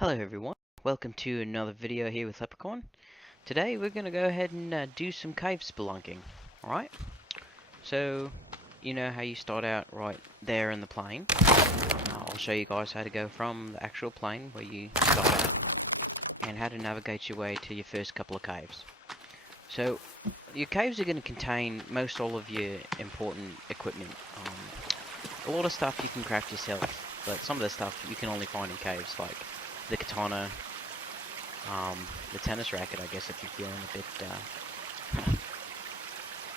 Hello everyone, welcome to another video here with Leprechaun. Today we're going to go ahead and do some cave spelunking, alright? So, you know how you start out right there in the plane. I'll show you guys how to go from the actual plane where you start out and how to navigate your way to your first couple of caves. So, your caves are going to contain most all of your important equipment. A lot of stuff you can craft yourself, but some of the stuff you can only find in caves, like the katana, the tennis racket, I guess, if you're feeling a bit,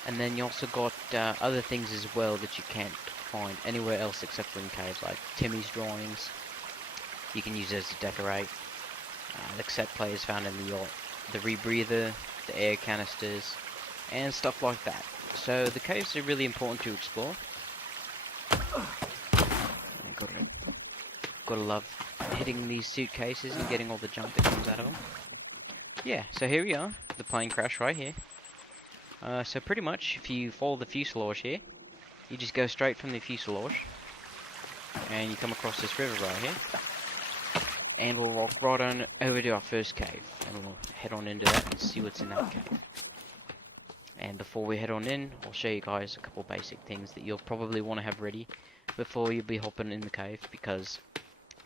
and then you also got other things as well that you can't find anywhere else except for in caves, like Timmy's drawings. You can use those to decorate. The cassette players found in the yacht, the rebreather, the air canisters, and stuff like that. So the caves are really important to explore. Gotta love hitting these suitcases and getting all the junk that comes out of them. Yeah, so here we are, the plane crash right here. So pretty much, if you follow the fuselage here, you just go straight from the fuselage, and you come across this river right here, and we'll walk right on over to our first cave, and we'll head on into that and see what's in that cave. And before we head on in, I'll show you guys a couple basic things that you'll probably want to have ready before you'll be hopping in the cave, because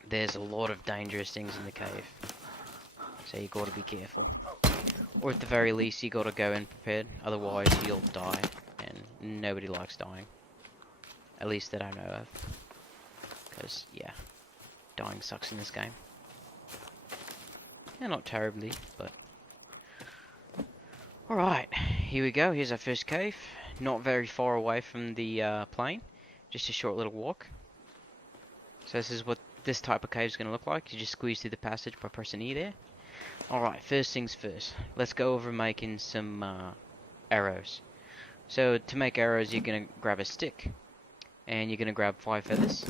there's a lot of dangerous things in the cave, so you gotta be careful. Or at the very least, you gotta go in prepared, otherwise you'll die, and nobody likes dying. At least that I know of. Because, yeah, dying sucks in this game. Yeah, not terribly, but... Alright, here we go, here's our first cave. Not very far away from the plane, just a short little walk. So this is what this type of cave is going to look like. You just squeeze through the passage by pressing E there. Alright, first things first. Let's go over making some arrows. So to make arrows, you're going to grab a stick. And you're going to grab 5 feathers.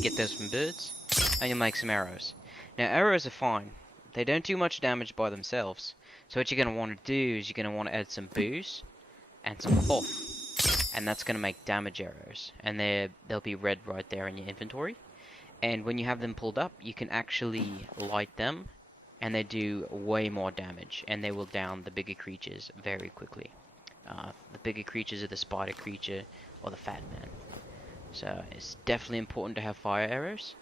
Get those from birds. And you'll make some arrows. Now arrows are fine. They don't do much damage by themselves. So what you're going to want to do is you're going to want to add some booze and some cloth. And that's going to make damage arrows. And they'll be red right there in your inventory. And when you have them pulled up, you can actually light them, and they do way more damage, and they will down the bigger creatures very quickly. The bigger creatures are the spider creature or the fat man. So it's definitely important to have fire arrows,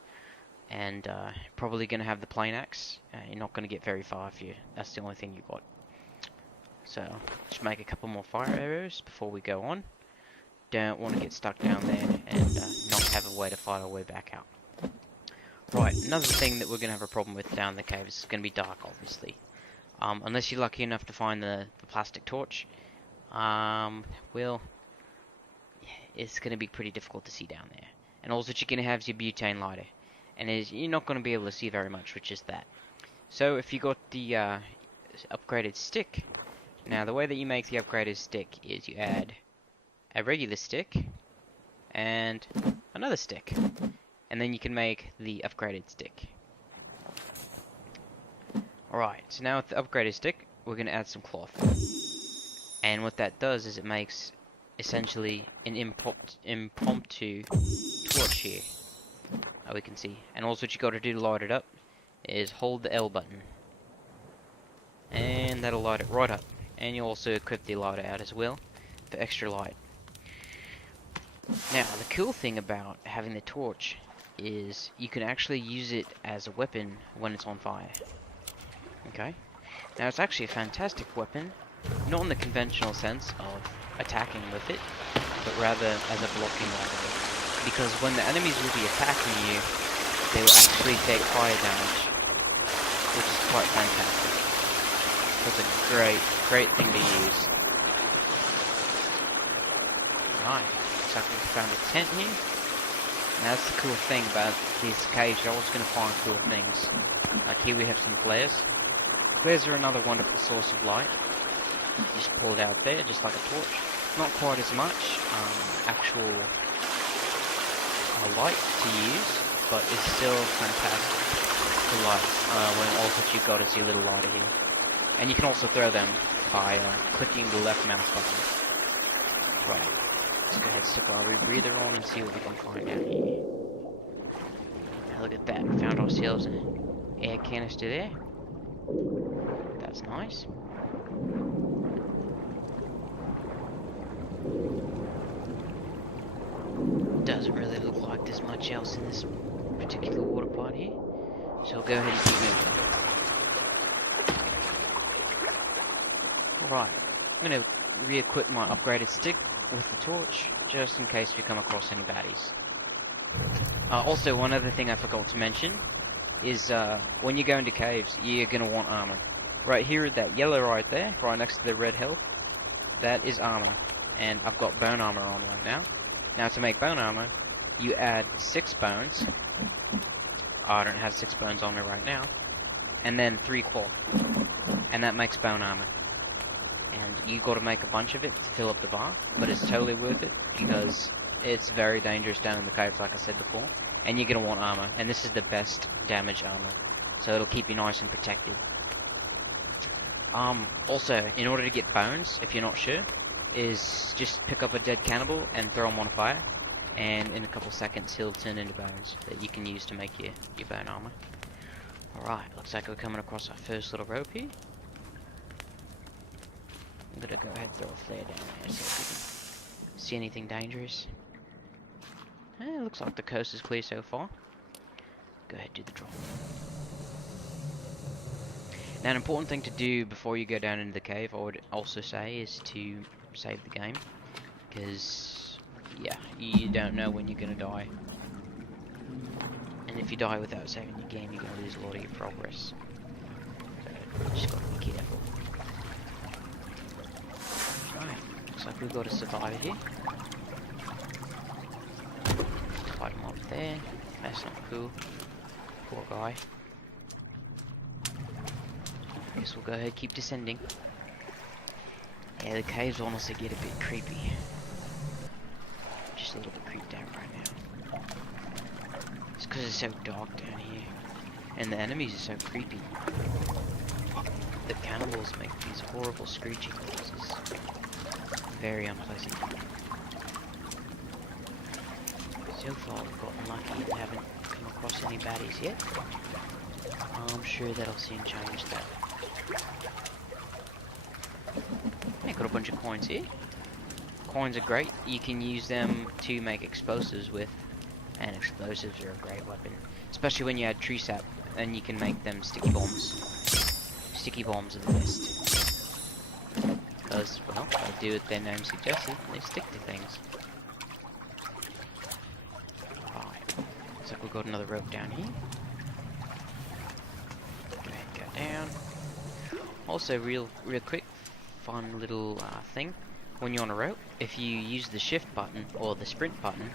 and probably going to have the plane axe. You're not going to get very far if that's the only thing you got. So just make a couple more fire arrows before we go on. Don't want to get stuck down there and not have a way to fight our way back out. Right, another thing that we're going to have a problem with down the cave is it's going to be dark, obviously. Unless you're lucky enough to find the plastic torch, well, it's going to be pretty difficult to see down there. And all that you're going to have is your butane lighter. And you're not going to be able to see very much, which is that. So if you got the upgraded stick, now the way that you make the upgraded stick is you add a regular stick and another stick. And then you can make the upgraded stick. Alright, so now with the upgraded stick, we're going to add some cloth. And what that does is it makes essentially an impromptu torch here. We can see. And also what you got to do to light it up is hold the L button. And that'll light it right up. And you also equip the lighter out as well for extra light. Now, the cool thing about having the torch is you can actually use it as a weapon when it's on fire. Okay? Now it's actually a fantastic weapon, not in the conventional sense of attacking with it, but rather as a blocking weapon. Because when the enemies will be attacking you, they will actually take fire damage, which is quite fantastic. So it's a great thing to use. Right, looks like we found a tent here. Now that's the cool thing about these caves, you're always going to find cool things. Like here we have some flares. Flares are another wonderful source of light. You just pull it out there, just like a torch. Not quite as much actual light to use, but it's still fantastic to light when all that you've got is your little lighter here. And you can also throw them by clicking the left mouse button. Right. Let's go ahead and stick our rebreather on and see what we can find out here. look at that. Found ourselves an air canister there. That's nice. Doesn't really look like there's much else in this particular water part here. So I'll go ahead and keep moving. Alright, I'm going to re-equip my upgraded stick with the torch, just in case we come across any baddies. Also, one other thing I forgot to mention is when you go into caves, you're going to want armor. Right here, that yellow right there, right next to the red health, that is armor. And I've got bone armor on right now. Now to make bone armor, you add 6 bones. I don't have 6 bones on me right now. And then 3 cloth. And that makes bone armor. And you got to make a bunch of it to fill up the bar, but it's totally worth it because it's very dangerous down in the caves, like I said before. And you're going to want armor, and this is the best damage armor. So it'll keep you nice and protected. Also, in order to get bones, if you're not sure, is just pick up a dead cannibal and throw him on fire, and in a couple seconds he'll turn into bones that you can use to make your bone armor. Alright, looks like we're coming across our first little rope here. I'm gonna go ahead and throw a flare down there so if we can see anything dangerous. It looks like the coast is clear so far. Go ahead, do the drop. Now, an important thing to do before you go down into the cave, I would also say, is to save the game, because yeah, you don't know when you're gonna die, and if you die without saving your game, you're gonna lose a lot of your progress. So just gotta be careful. Right, looks like we've got a survivor here. Fight him up there. That's not cool. Poor guy. I guess we'll go ahead and keep descending. Yeah, the caves honestly get a bit creepy. Just a little bit creeped out right now. It's because it's so dark down here. And the enemies are so creepy. The cannibals make these horrible screeching noises. Very unpleasant. So far we've gotten lucky and haven't come across any baddies yet. I'm sure that'll soon change that. I got a bunch of coins here. Coins are great. You can use them to make explosives with, and explosives are a great weapon, especially when you add tree sap, and you can make them sticky bombs. Sticky bombs are the best, because, well, they do what their name suggested, they stick to things. Right, looks like we've got another rope down here. Go ahead and go down. Also, real quick, fun little thing. When you're on a rope, if you use the shift button or the sprint button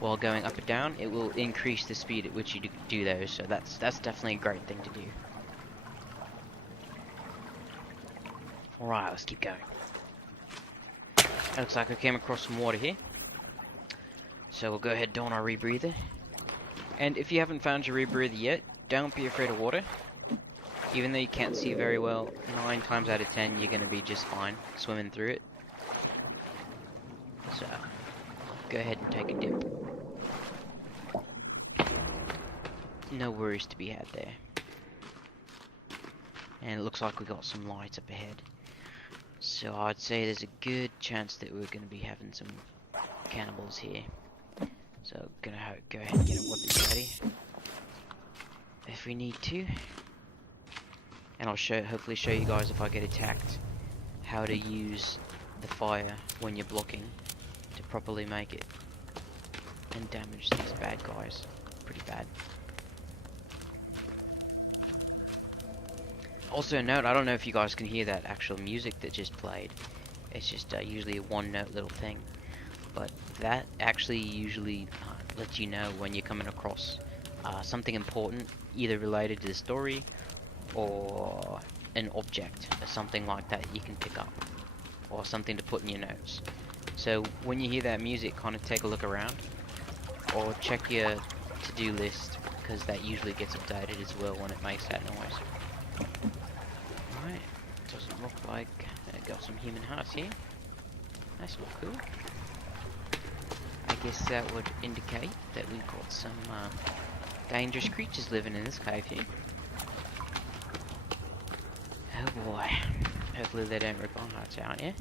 while going up and down, it will increase the speed at which you do those. So that's definitely a great thing to do. Alright, let's keep going. Looks like I came across some water here. So we'll go ahead and don our rebreather. And if you haven't found your rebreather yet, don't be afraid of water. Even though you can't see very well, 9 times out of 10 you're going to be just fine swimming through it. So, go ahead and take a dip. No worries to be had there. And it looks like we got some lights up ahead. So I'd say there's a good chance that we're going to be having some cannibals here. So gonna go ahead and get our weapons ready if we need to. And I'll hopefully show you guys if I get attacked how to use the fire when you're blocking to properly make it and damage these bad guys pretty bad. Also note, I don't know if you guys can hear that actual music that just played. It's just usually a 1-note little thing, but that actually usually lets you know when you're coming across something important, either related to the story or an object or something like that you can pick up, or something to put in your notes. So when you hear that music, kind of take a look around or check your to-do list, because that usually gets updated as well when it makes that noise. Alright, doesn't look like I got some human hearts here. That's not cool. I guess that would indicate that we've got some dangerous creatures living in this cave here. Oh boy. Hopefully they don't rip our hearts out, yeah?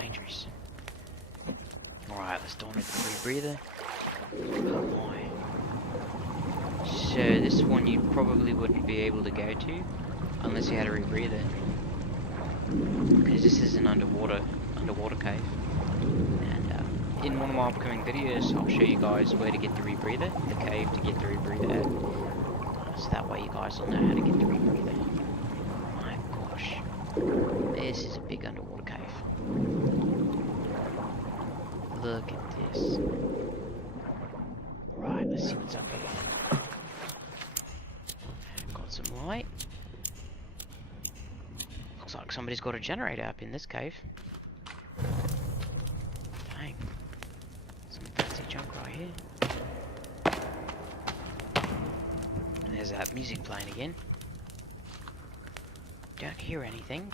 Dangerous. Alright, let's don the rebreather. Oh my. So this one you probably wouldn't be able to go to unless you had a rebreather. Because this is an underwater cave. And in one of my upcoming videos I'll show you guys where to get the rebreather, the cave to get the rebreather out. So that way you guys will know how to get the rebreather. My gosh. This is a big underwater cave. Look at this. Right, let's see what's up here. Got some light. Looks like somebody's got a generator up in this cave. Dang. Some fancy junk right here. And there's that music playing again. Don't hear anything.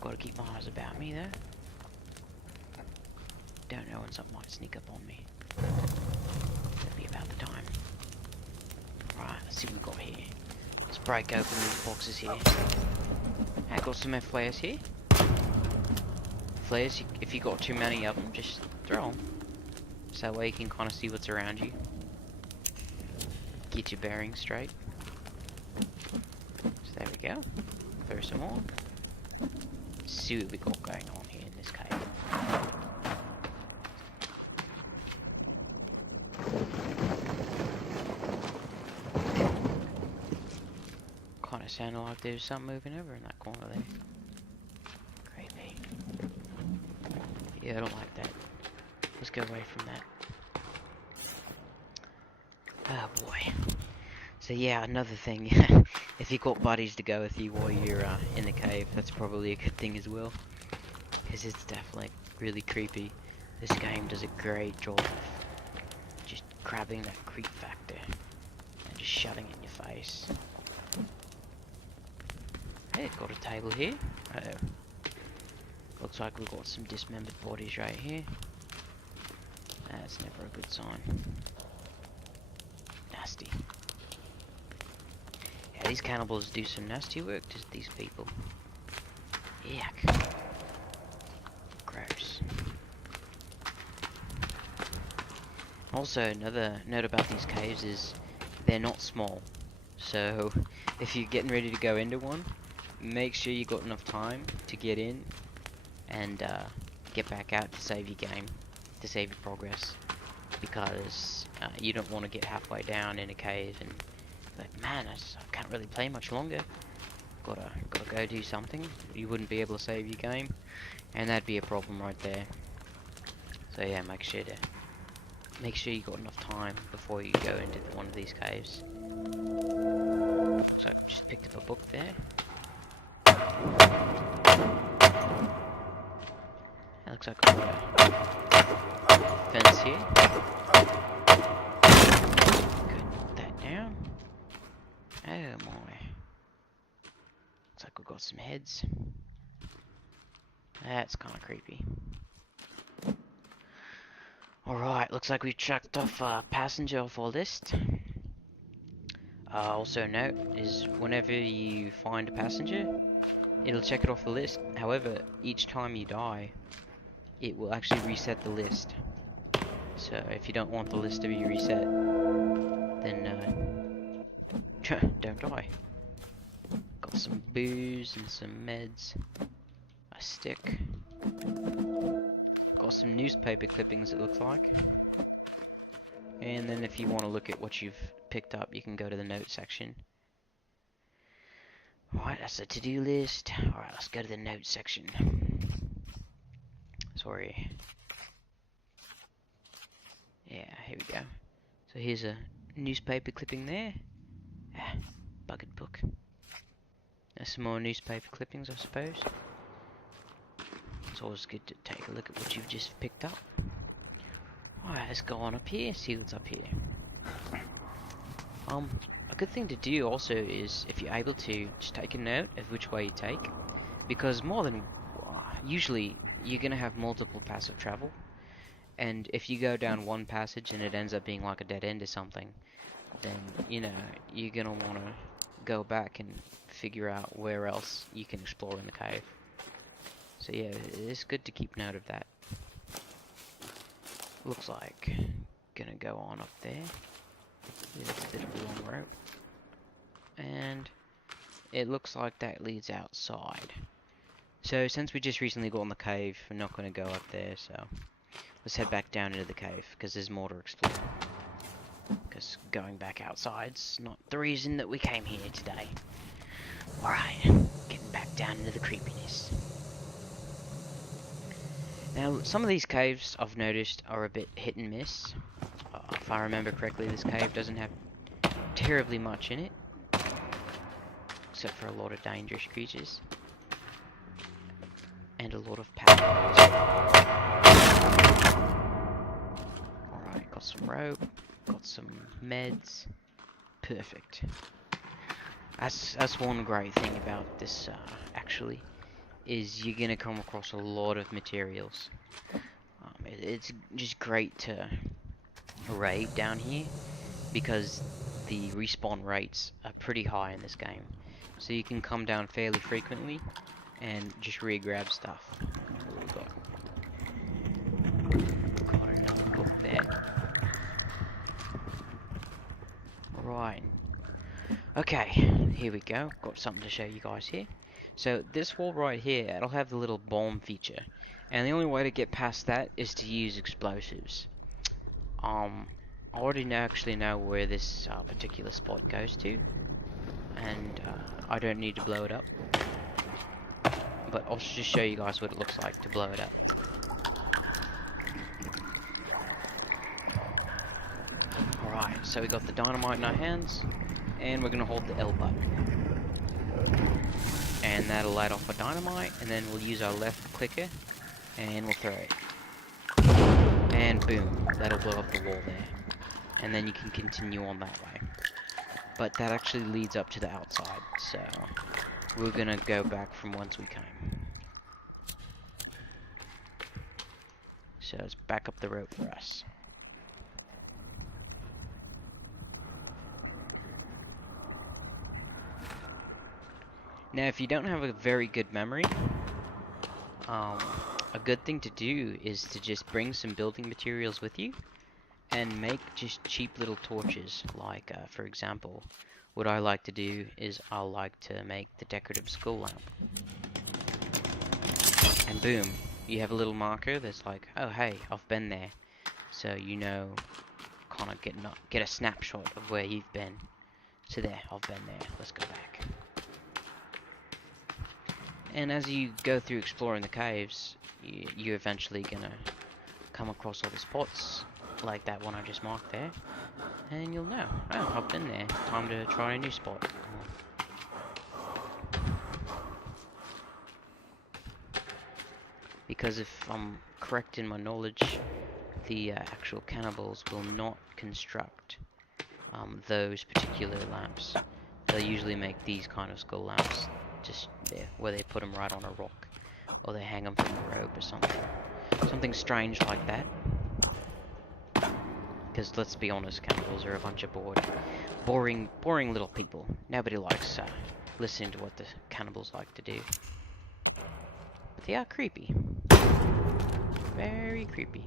Gotta keep my eyes about me though. Don't know when something might sneak up on me. That'd be about the time. Right, let's see what we got here. Let's break open these boxes here. I got some flares here. Flares, if you got too many of them, just throw them. So that way you can kind of see what's around you. Get your bearings straight. So there we go. Throw some more. See what we got going on here in this cave. Kind of sounded like there was something moving over in that corner there. Creepy. Yeah, I don't like that. Let's go away from that. Oh boy. So yeah, another thing. If you got buddies to go with you while you're in the cave, that's probably a good thing as well. Because it's definitely really creepy. This game does a great job of just grabbing that creep factor and just shoving it in your face. Hey, got a table here. Uh-oh. Looks like we've got some dismembered bodies right here. That's never a good sign. Nasty. Yeah, these cannibals do some nasty work to these people. Yuck. Gross. Also, another note about these caves is they're not small. So, if you're getting ready to go into one, make sure you got enough time to get in and get back out to save your game, to save your progress, because you don't want to get halfway down in a cave and like, man, I can't really play much longer. Gotta go do something. You wouldn't be able to save your game, and that'd be a problem right there. So yeah, make sure you got enough time before you go into one of these caves. Looks like I just picked up a book there. It looks like I've got a fence here. Put that down. Oh my. Looks like we've got some heads. That's kind of creepy. Alright, looks like we've checked off a passenger off our list. Also note is whenever you find a passenger, it'll check it off the list. However, each time you die, it will actually reset the list. So if you don't want the list to be reset, then don't die. Got some booze and some meds, a stick. Got some newspaper clippings, it looks like. And then if you want to look at what you've picked up, you can go to the notes section. Alright, that's the to-do list. Alright, let's go to the notes section. Sorry. Yeah, here we go. So here's a newspaper clipping there. Bugged book. There's some more newspaper clippings, I suppose. It's always good to take a look at what you've just picked up. Alright, let's go on up here, see what's up here. A good thing to do also is, if you're able to, just take a note of which way you take. Because usually, you're going to have multiple paths of travel. And if you go down one passage and it ends up being like a dead end or something, then, you know, you're gonna wanna go back and figure out where else you can explore in the cave. So yeah, it's good to keep note of that. Looks like gonna go on up there. There's a bit of a long rope. And it looks like that leads outside. So since we just recently got in the cave, we're not gonna go up there, so let's head back down into the cave, because there's more to explore. Because going back outside's not the reason that we came here today. Alright, getting back down into the creepiness. Now, some of these caves I've noticed are a bit hit and miss. If I remember correctly, this cave doesn't have terribly much in it, except for a lot of dangerous creatures. And a lot of power. Alright, got some rope, got some meds. Perfect. That's one great thing about this, actually, is you're gonna come across a lot of materials. It's just great to raid down here, because the respawn rates are pretty high in this game. So you can come down fairly frequently and just re-grab stuff. Got another book there. Right. Okay, here we go. Got something to show you guys here. So this wall right here, it'll have the little bomb feature. And the only way to get past that is to use explosives. I already actually know where this particular spot goes to. And I don't need to blow it up. But I'll just show you guys what it looks like to blow it up. Alright, so we got the dynamite in our hands. And we're going to hold the L button. And that'll light off a dynamite, and then we'll use our left clicker, and we'll throw it. And boom, that'll blow up the wall there. And then you can continue on that way. But that actually leads up to the outside, so we're going to go back from whence we came. So let's back up the road for us. Now, if you don't have a very good memory, a good thing to do is to just bring some building materials with you and make just cheap little torches. Like, for example, what I like to do is I like to make the decorative skull lamp. And boom, you have a little marker that's like, oh hey, I've been there. So you know, kind of get a snapshot of where you've been. So there, I've been there. Let's go back. And as you go through exploring the caves, you're eventually gonna come across all the spots, like that one I just marked there, and you'll know, oh, I've been there, time to try a new spot. Because if I'm correct in my knowledge, the actual cannibals will not construct those particular lamps. They'll usually make these kind of skull lamps just there, where they put them right on a rock, or they hang them from a rope or something strange like that. Because let's be honest, cannibals are a bunch of boring little people. Nobody likes listening to what the cannibals like to do. But they are creepy, very creepy.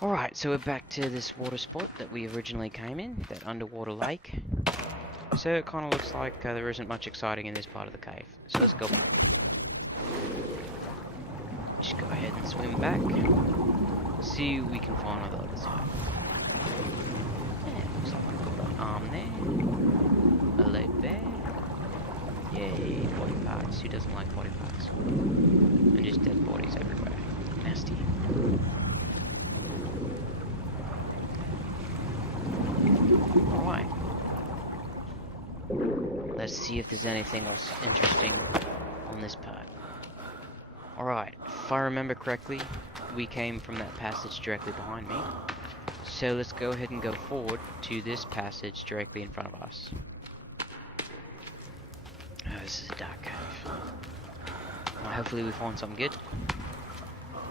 Alright, so we're back to this water spot that we originally came in, that underwater lake. So it kind of looks like there isn't much exciting in this part of the cave. So let's go back. Just go ahead and swim back. See what we can find on the other side. Yeah, looks like I've got an arm there. A leg there. Yay, body parts. Who doesn't like body parts? And just dead bodies everywhere. Nasty. Alright. Let's see if there's anything else interesting on this part. Alright, if I remember correctly, we came from that passage directly behind me. So let's go ahead and go forward to this passage directly in front of us. Oh, this is a dark cave. Well, hopefully we find something good.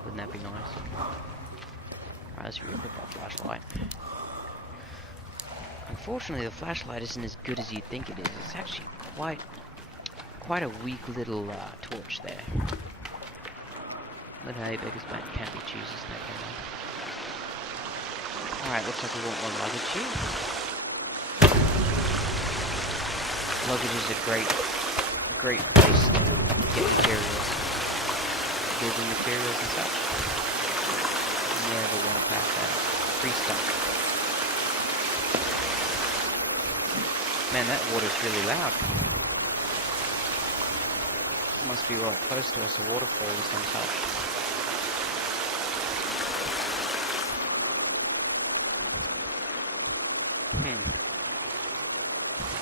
Wouldn't that be nice? Alright, let's re-equip our flashlight. Unfortunately, the flashlight isn't as good as you'd think it is. It's actually quite a weak little torch there. But hey, beggars can't be choosers, no can. Alright, looks like we want more luggage here. Luggage is a great place to get materials. Building materials and such. Never want to pass that. Free stuff. Man, that water's really loud. Must be right close to us, a waterfall or some such.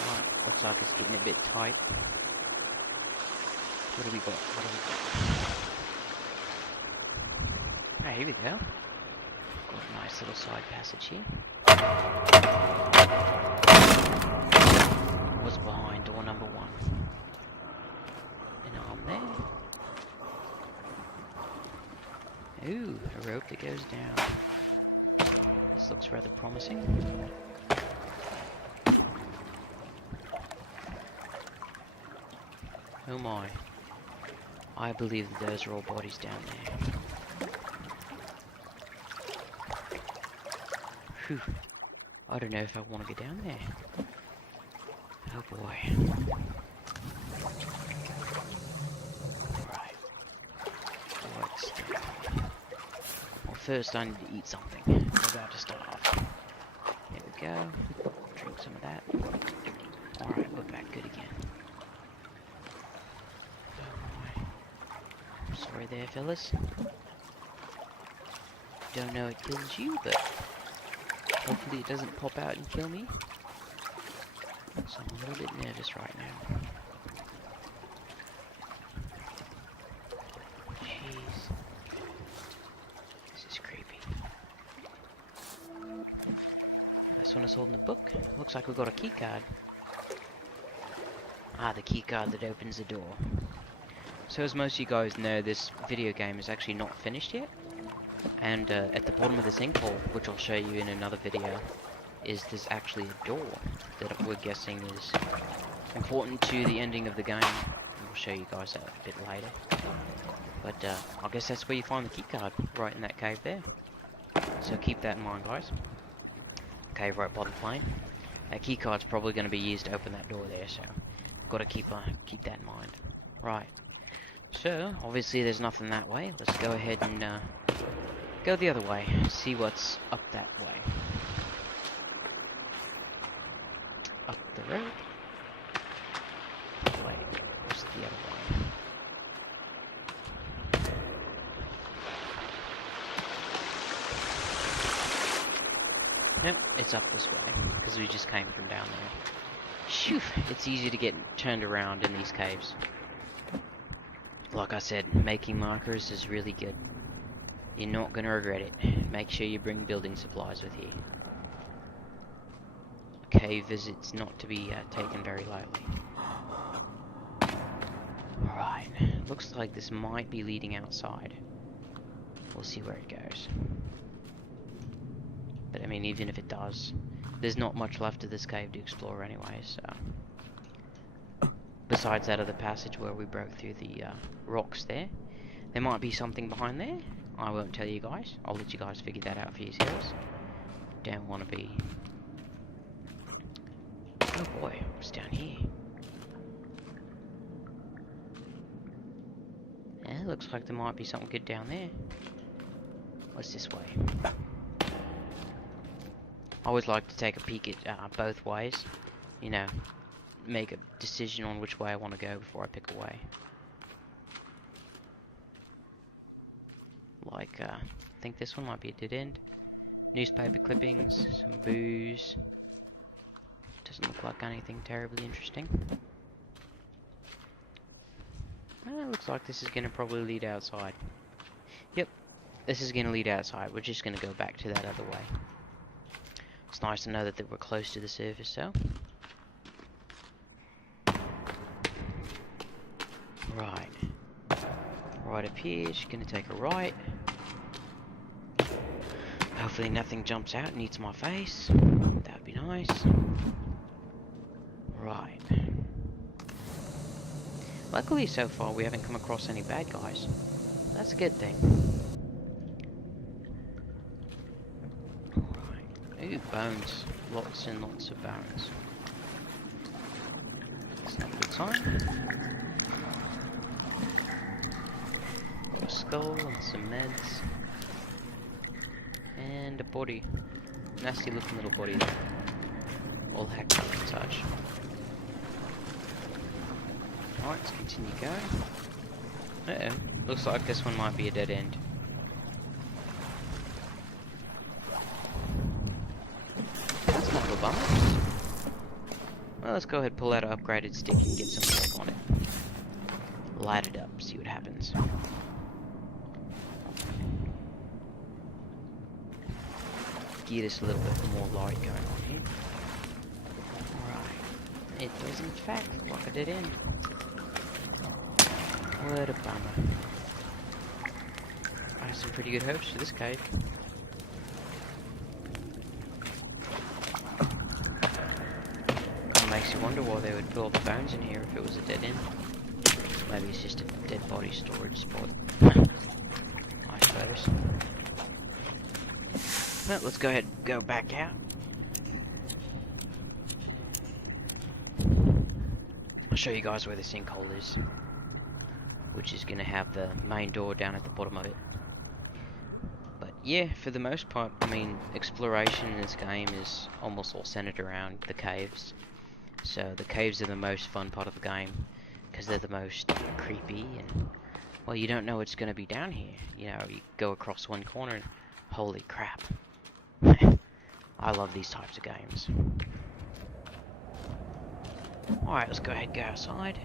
Right, looks like it's getting a bit tight. What do we got? Ah, here we go. Got a nice little side passage here. What's behind door number 1? An arm there. Ooh, a rope that goes down. This looks rather promising. Oh my. I believe that those are all bodies down there. Whew. I don't know if I want to go down there. Oh boy. Alright. What's down? Well, first I need to eat something. I'm about to start off. There we go. Drink some of that. Alright, we're back good again. Sorry there, fellas. Don't know it kills you, but hopefully it doesn't pop out and kill me. So I'm a little bit nervous right now. Jeez. This is creepy. This one is holding a book. Looks like we've got a key card. Ah, the key card that opens the door. So as most of you guys know, this video game is actually not finished yet. And at the bottom of the sinkhole, which I'll show you in another video, there's actually a door that we're guessing is important to the ending of the game. I'll show you guys that a bit later. But I guess that's where you find the key card, right in that cave there. So keep that in mind, guys. Cave right by the plane. That key card's probably going to be used to open that door there, so got to keep that in mind. Right. So obviously there's nothing that way. Let's go ahead and go the other way. See what's up that way. Up the road. Wait, what's the other way? Nope, it's up this way, because we just came from down there. Phew, it's easy to get turned around in these caves. Like I said, making markers is really good. You're not going to regret it. Make sure you bring building supplies with you. Cave visits not to be taken very lightly. Alright, looks like this might be leading outside. We'll see where it goes. But I mean, even if it does, there's not much left of this cave to explore anyway, so... Besides that other passage where we broke through the rocks there. There might be something behind there. I won't tell you guys. I'll let you guys figure that out for yourselves. Don't want to be... Oh boy, what's down here? Yeah, looks like there might be something good down there. What's this way? I always like to take a peek at both ways. You know, make a decision on which way I want to go before I pick a way. Like, I think this one might be a dead end. Newspaper clippings, some booze. Doesn't look like anything terribly interesting. Looks like this is going to probably lead outside. Yep, this is going to lead outside. We're just going to go back to that other way. It's nice to know that we're close to the surface, though. Right. Right up here, just going to take a right. Hopefully nothing jumps out and eats my face. That would be nice. nice. Right. Luckily so far we haven't come across any bad guys. That's a good thing. Right. Ooh, bones. Lots and lots of bones. That's not a good sign. A skull and some meds. And a body. Nasty looking little body there. All hacked up and such. Alright, let's continue going. Uh-oh. Looks like this one might be a dead end. That's kind of a bummer. Well, let's go ahead and pull out an upgraded stick and get some work on it. Light it up, see what happens. Get us a little bit more light going on here. Right. It does in fact look like a dead end. What a bummer. I have some pretty good hopes for this cave. Kinda makes you wonder why they would put all the bones in here if it was a dead end. Maybe it's just a dead body storage spot. I suppose. Well, let's go ahead and go back out. I'll show you guys where the sinkhole is, which is going to have the main door down at the bottom of it. But yeah, for the most part, I mean, exploration in this game is almost all centered around the caves. So the caves are the most fun part of the game, because they're the most creepy, and, well, you don't know what's going to be down here. You know, you go across one corner and, holy crap. I love these types of games. Alright, let's go ahead and go outside.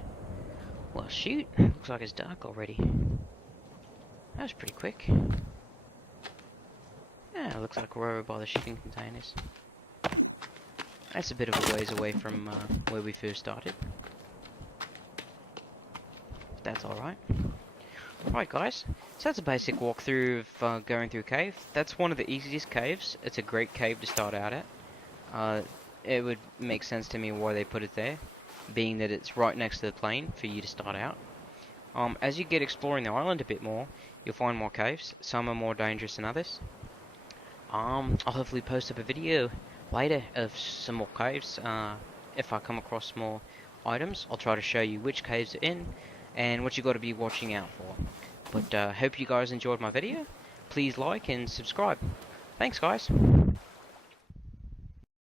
Well, shoot, looks like it's dark already. That was pretty quick. Yeah, looks like we're over by the shipping containers. That's a bit of a ways away from where we first started. If that's alright. Alright guys, so that's a basic walkthrough of going through a cave. That's one of the easiest caves. It's a great cave to start out at. It would make sense to me why they put it there, being that it's right next to the plane for you to start out. As you get exploring the island a bit more, you'll find more caves. Some are more dangerous than others. I'll hopefully post up a video later of some more caves. If I come across more items, I'll try to show you which caves are in and what you got to be watching out for. But hope you guys enjoyed my video. Please like and subscribe. Thanks guys.